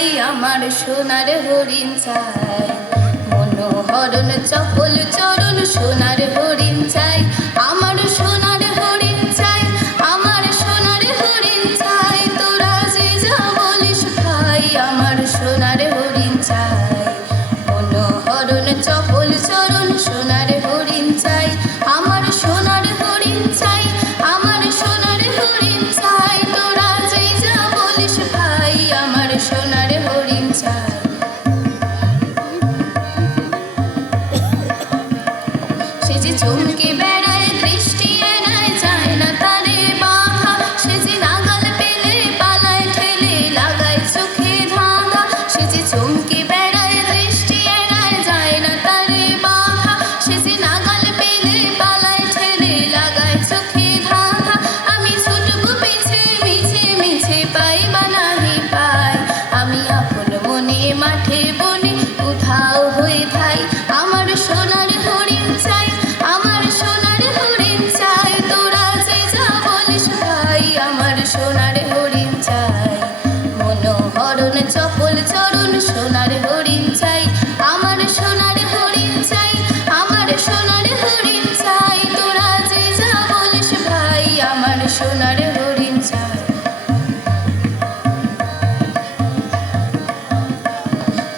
চাই, আমার সোনার হরিণ চাই। মনোহরণ চপল চরণ সোনার হরিণ চাই, আমার সোনার হরিণ চাই, আমার সোনার হরিণ চাই। তোরা যে যা বলিস ভাই, আমার সোনার হরিণ চাই। মনোহরণ চপল চরণ সোনার হরিণ চাই, আমার সোনার হরিণ চাই, আমার সোনার হরিণ চাই। তোরা যে যা বলিস ভাই, আমার সোনার হরিণ চাই। সে যে চমকে বেড়ায় দৃষ্টি এড়ায়, যায় না তারে বাধা। সে যে নাগাল পেলে পালায় ঠেলে লাগায় চোখে ধাঁধা। সে যে চমকে বেড়ায় দৃষ্টি এড়ায়, যায় না তারে বাধা। সে যে নাগাল পেলে পালায় ঠেলে লাগায় চোখে ধাঁধা। আমি ছুটবো পিছে মিছে মিছে, পাই বা নাহি পাই। আমি আপন মনে মাঠে বনে কোথাও হয়ে থাই, আমার সোনার হরিণ চাই, আমার সোনার হরিণ চাই। তোরা যে যা বলিস ভাই, আমার সোনার হরিণ চাই। মনোহরণ চপল চরণ সোনার হরিণ চাই, আমার সোনার হরিণ চাই, আমার সোনার হরিণ চাই। তোরা যে যা বলিস ভাই, আমার সোনার হরিণ চাই।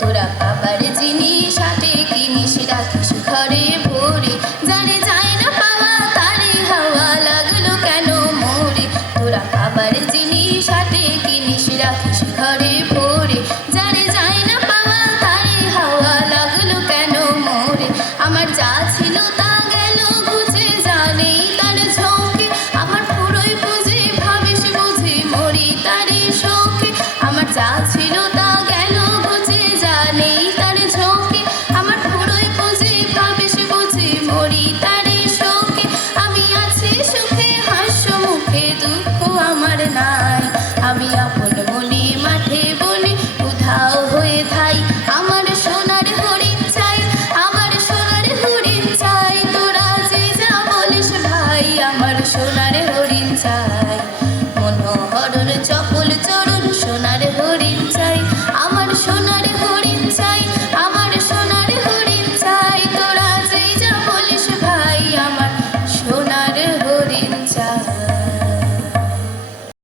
তোরা খাবার জিনিস হাতে কিনিস, রাখিস ঘরে ভরে, জানে যায় না পাওয়া তারে হাওয়া লাগলো কেন মোরে। তোরা খাবার জিনিস হাতে কিনিস, রাখিস ঘরে ভরে।